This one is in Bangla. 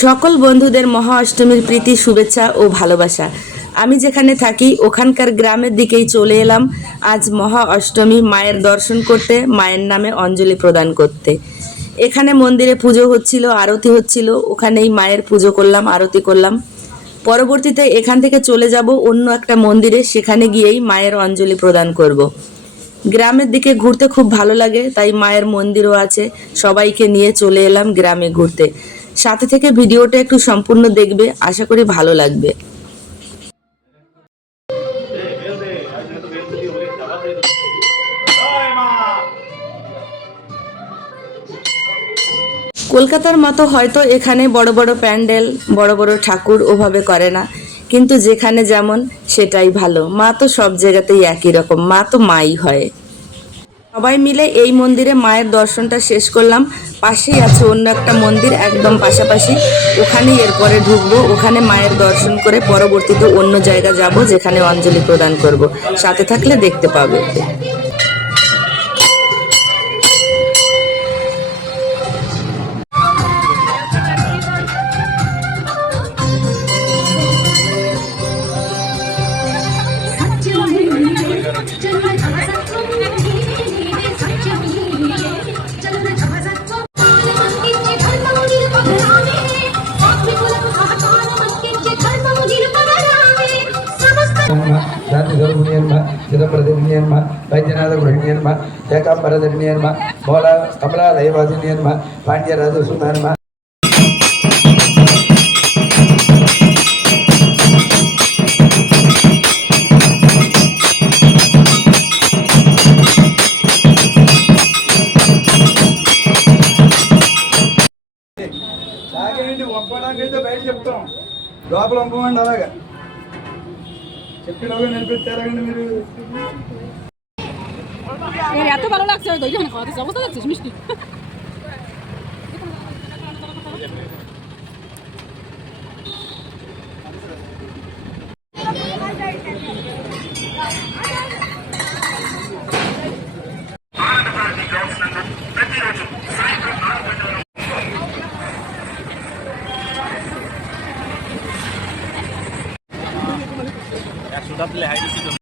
সকল বন্ধুদের মহা অষ্টমীর প্রীতি শুভেচ্ছা ও ভালোবাসা। আমি যেখানে থাকি ওখানকার গ্রামের দিকেই চলে এলাম আজ মহা অষ্টমী মায়ের দর্শন করতে, মায়ের নামে অঞ্জলি প্রদান করতে। এখানে মন্দিরে পুজো হচ্ছিল, আরতি হচ্ছিল, ওখানেই মায়ের পুজো করলাম, আরতি করলাম। পরবর্তীতে এখান থেকে চলে যাব অন্য একটা মন্দিরে, সেখানে গিয়েই মায়ের অঞ্জলি প্রদান করব। গ্রামের দিকে ঘুরতে খুব ভালো লাগে, তাই মায়ের মন্দিরও আছে, সবাইকে নিয়ে চলে এলাম গ্রামে ঘুরতে। সাথে থেকে ভিডিওটা একটু সম্পূর্ণ দেখবে, আশা করি ভালো লাগবে। কলকাতার মতো হয়তো এখানে বড় বড় প্যান্ডেল, বড় বড় ঠাকুর ওভাবে করে না, কিন্তু যেখানে যেমন সেটাই ভালো। মা তো সব জায়গাতেই একই রকম, মা তো মাই হয়। সবাই মিলে এই মন্দিরে মায়ের দর্শনটা শেষ করলাম। পাশেই আছে অন্য একটা মন্দির, একদম পাশাপাশি, ওখানেই এরপরে ঢুকবো। ওখানে মায়ের দর্শন করে পরবর্তীতে অন্য জায়গা যাব যেখানে অঞ্জলি প্রদান করব। সাথে থাকলে দেখতে পাবে। वैद्यनाथ गृहिण्यन्म एकाम्बरधन्यन्म भोला कमलालयवासिन्यन्म पाण्ड्यराजसुतन्म ఒప్పడానికైతే బయట చెప్తాం, లోపల పంపమండి. అలాగా చెప్పినగా నిలిపెట్టారండి మీరు. এত ভালো লাগছে অবস্থা যাচ্ছিস মিষ্টি। সুদা দিলে হাই দিছিল